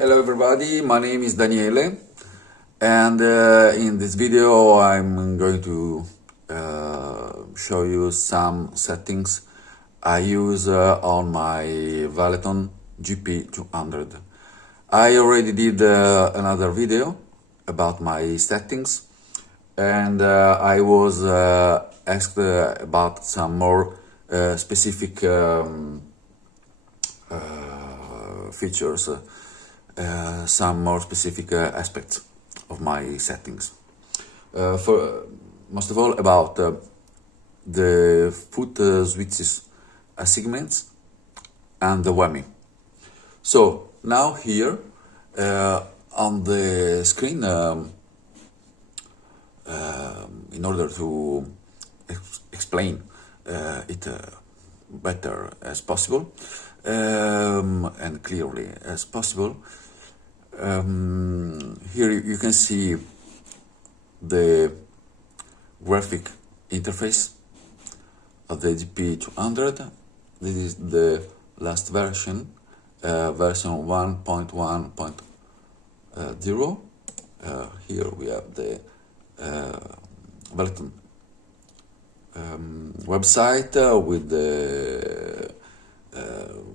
Hello everybody, my name is Daniele, and in this video I'm going to show you some settings I use on my Valeton GP-200. I already did another video about my settings, and I was asked about some more specific features, some more specific aspects of my settings. For most of all, about the Footswitches segments and the Whammy. So now here on the screen, in order to explain it better as possible and clearly as possible, here you can see the graphic interface of the GP-200. This is the last version, version 1.1.0. Here we have the Valeton website with the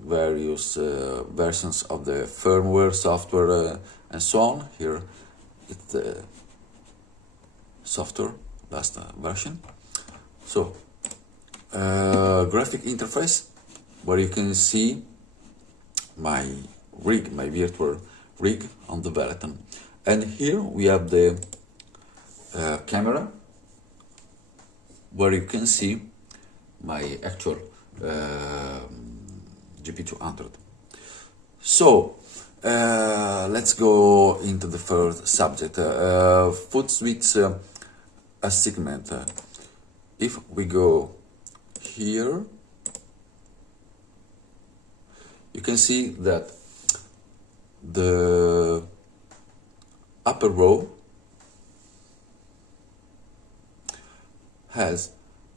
various versions of the firmware, software, and so on. Here it's the software, last version. So graphic interface, where you can see my rig, my virtual rig on the Valeton. And here we have the camera, where you can see my actual GP-200. So let's go into the first subject, Footswitch segment. If we go here, you can see that the upper row has,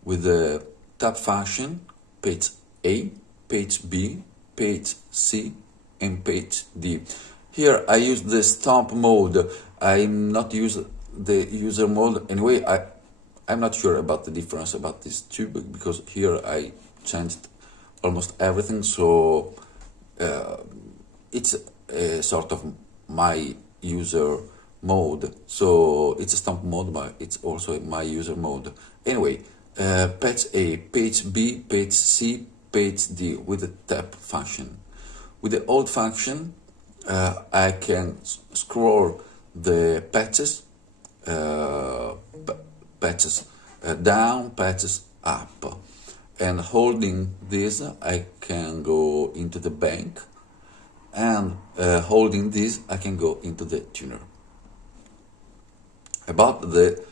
with the tab function, page A, page B, page C, and page D. Here I use the stomp mode. I'm not use the user mode. Anyway, I'm not sure about the difference about these two, because here I changed almost everything, so it's a sort of my user mode. So it's a stomp mode, but it's also my user mode. Anyway, page A, page B, page C, page D with the tab function. With the old function, I can scroll the patches, down, patches up, and holding this I can go into the bank, and holding this I can go into the tuner. About the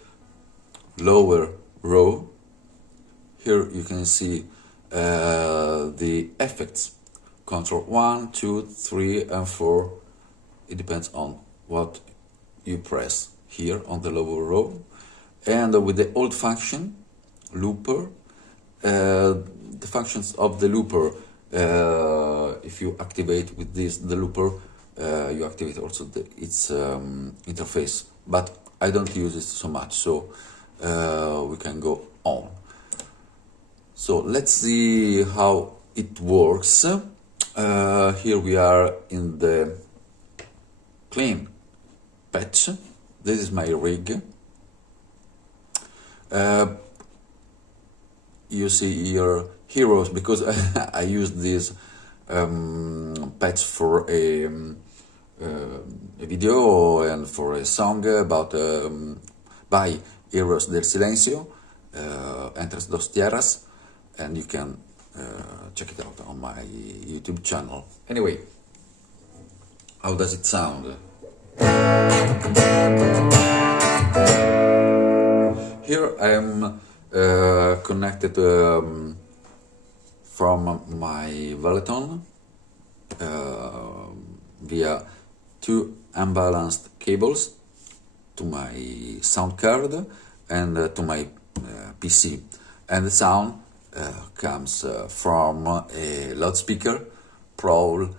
lower row, here you can see the effects, control 1, 2, 3, and 4. It depends on what you press here on the lower row. And with the old function, looper, the functions of the looper, if you activate with this the looper, you activate also its interface, but I don't use it so much, so we can go on. So let's see how it works. Here we are in the clean patch. This is my rig. You see here heroes, because I used this patch for a video and for a song about by Heroes del Silencio, Entre dos Tierras, and you can check it out on my YouTube channel. Anyway, how does it sound? Here I am connected from my Valeton via two unbalanced cables to my sound card and to my PC, and the sound comes from a loudspeaker Pro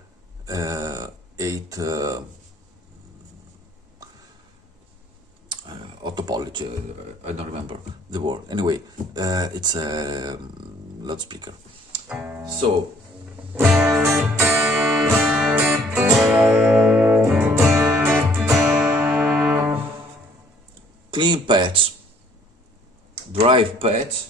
8 auto polish, I don't remember the word. Anyway, it's a loudspeaker. So clean patch, drive patch,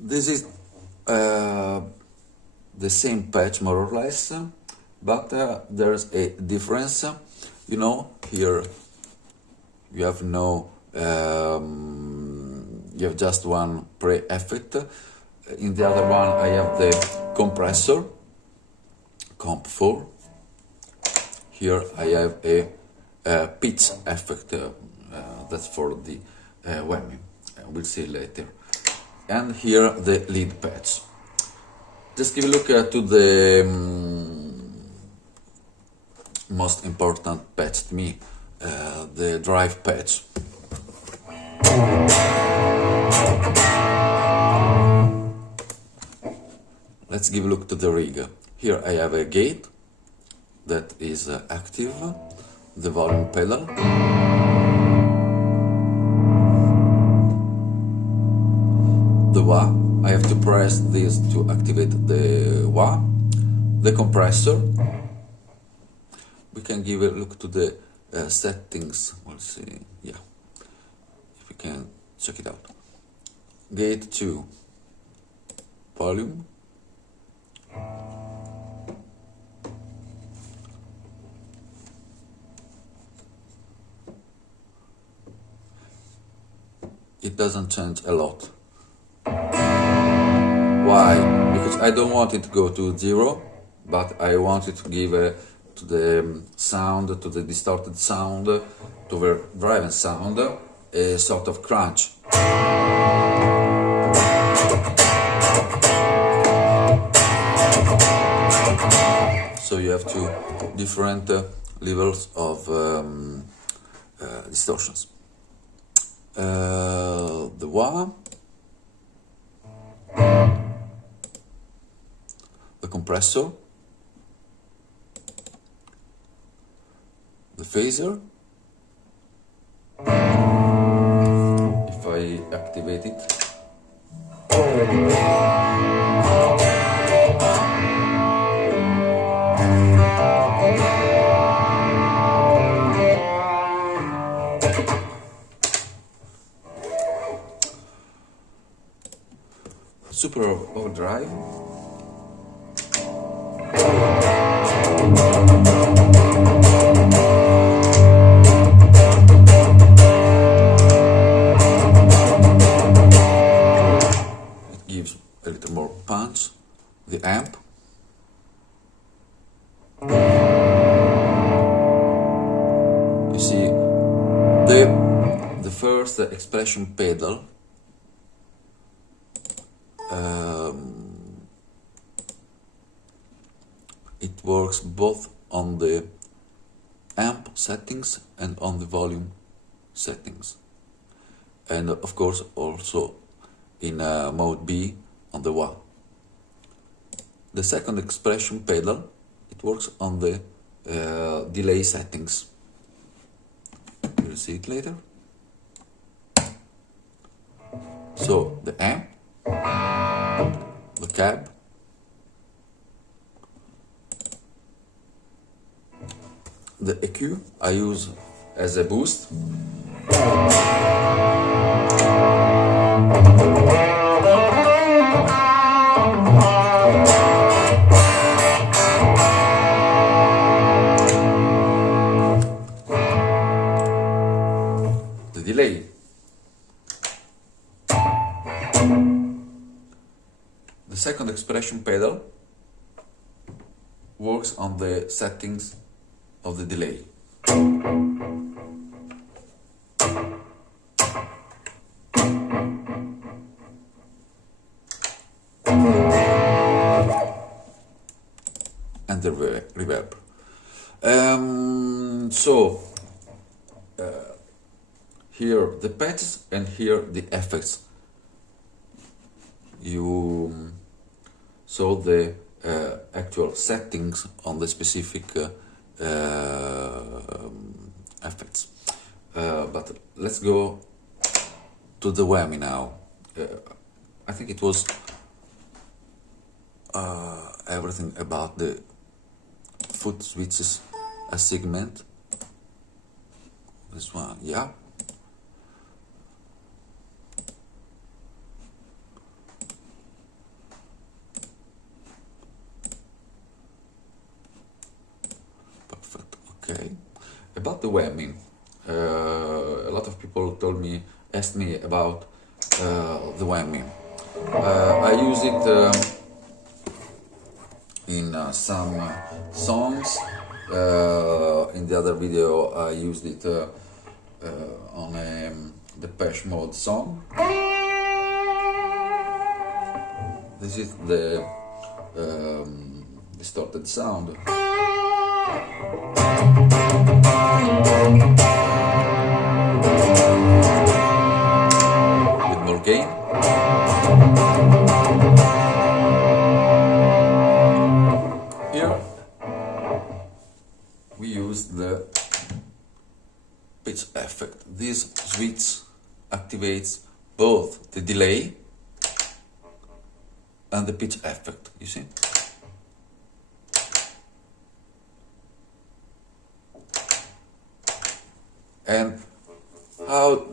this is the same patch more or less, but there's a difference. You know, here you have no you have just one pre-effect. In the other one I have the compressor, comp 4. Here I have a pitch effect, that's for the Whammy, we'll see later. And here the lead patch. Just give a look to the most important patch to me, the drive patch. Let's give a look to the rig. Here I have a gate that is active, the volume pedal, the wah. I have to press this to activate the wah, the compressor. We can give a look to the settings. We'll see, yeah, if we can check it out. Gate 2, volume, it doesn't change a lot. Why? Because I don't want it to go to 0, but I want it to give to the sound, to the distorted sound, to the driving sound, a sort of crunch. So you have two different levels of distortions. The wah, the compressor, the phaser. If I activate it, super overdrive, it gives a little more punch, the amp, you see the first expression pedal. It works both on the amp settings and on the volume settings, and of course also in mode B on the wah. The second expression pedal, it works on the delay settings. You'll see it later. So the amp, the cab, the EQ I use as a boost, the delay, the second expression pedal works on the settings of the delay. And the reverb. So here the patches and here the effects. You saw the actual settings on the specific effects. But let's go to the Whammy now. I think it was everything about the Footswitches segment. This one, yeah. Perfect. Okay. About the Whammy, a lot of people asked me about the Whammy. I use it in some songs. In the other video, I used it on a Depeche Mode song. This is the distorted sound. With more gain. Here we use the pitch effect. This switch activates both the delay and the pitch effect, you see? And how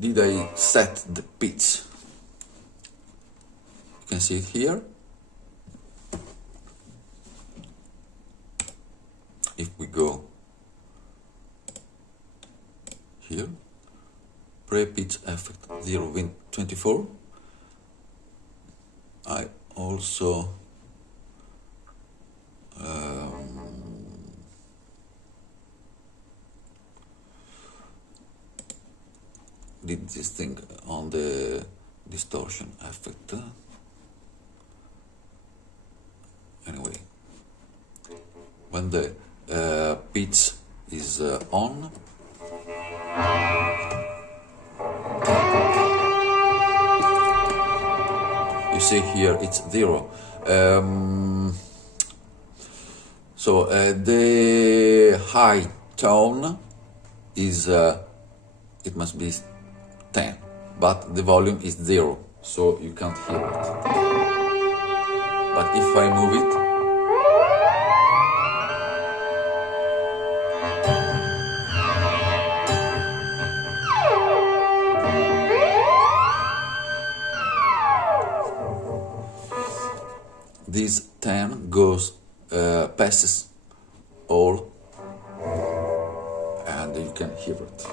did I set the pitch? You can see it here. If we go here, pre-pitch effect 0.24, I also did this thing on the distortion effect. Anyway, when the pitch is on, you see here it's 0. So the high tone is it must be 10, but the volume is 0, so you can't hear it. But if I move it, this 10 goes, passes all, and you can hear it.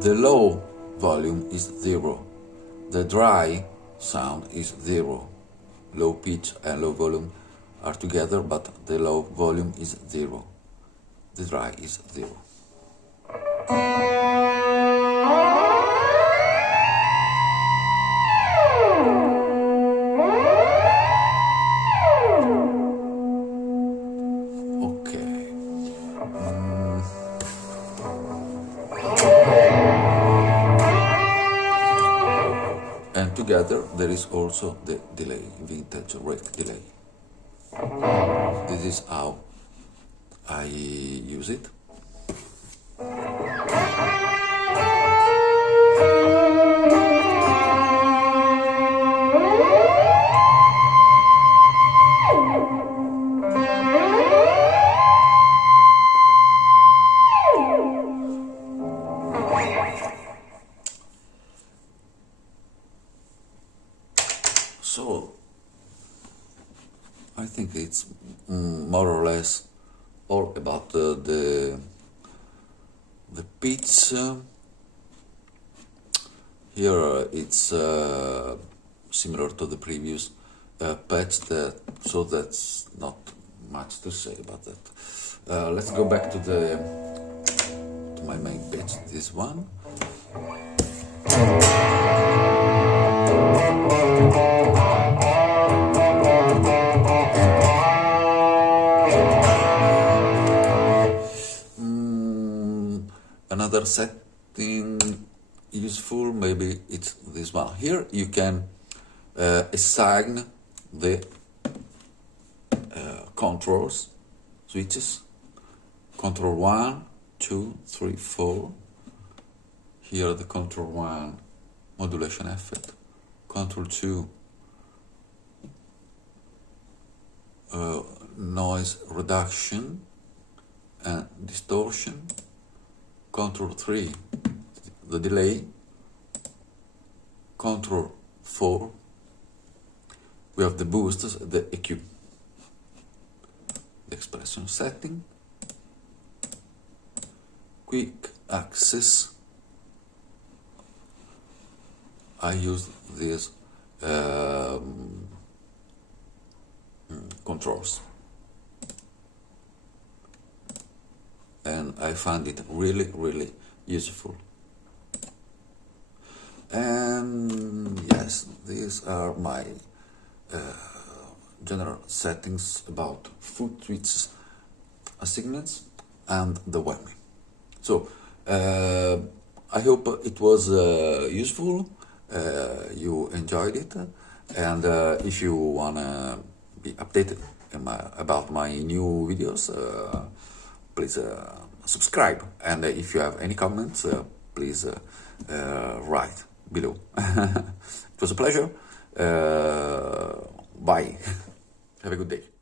The low volume is 0. The dry sound is 0. Low pitch and low volume are together, but the low volume is 0. The dry is 0. And together there is also the delay, vintage rate delay. This is how I use it. So I think it's more or less all about the pitch. Here it's similar to the previous patch, so that's not much to say about that. Let's go back to my main page. This one. Another setting useful, maybe it's this one. Here you can assign the controls, switches, control 1, 2, 3, 4. Here the control 1 modulation effect, control 2 noise reduction and distortion, control 3 the delay, control 4 we have the boosters, the EQ, the expression setting, quick access. I use these controls and I find it really useful. And yes, these are my general settings about Footswitches assignments and the Whammy. So I hope it was useful, you enjoyed it, and if you wanna be updated about my new videos, please subscribe, and if you have any comments, please write below. It was a pleasure. Bye. Have a good day.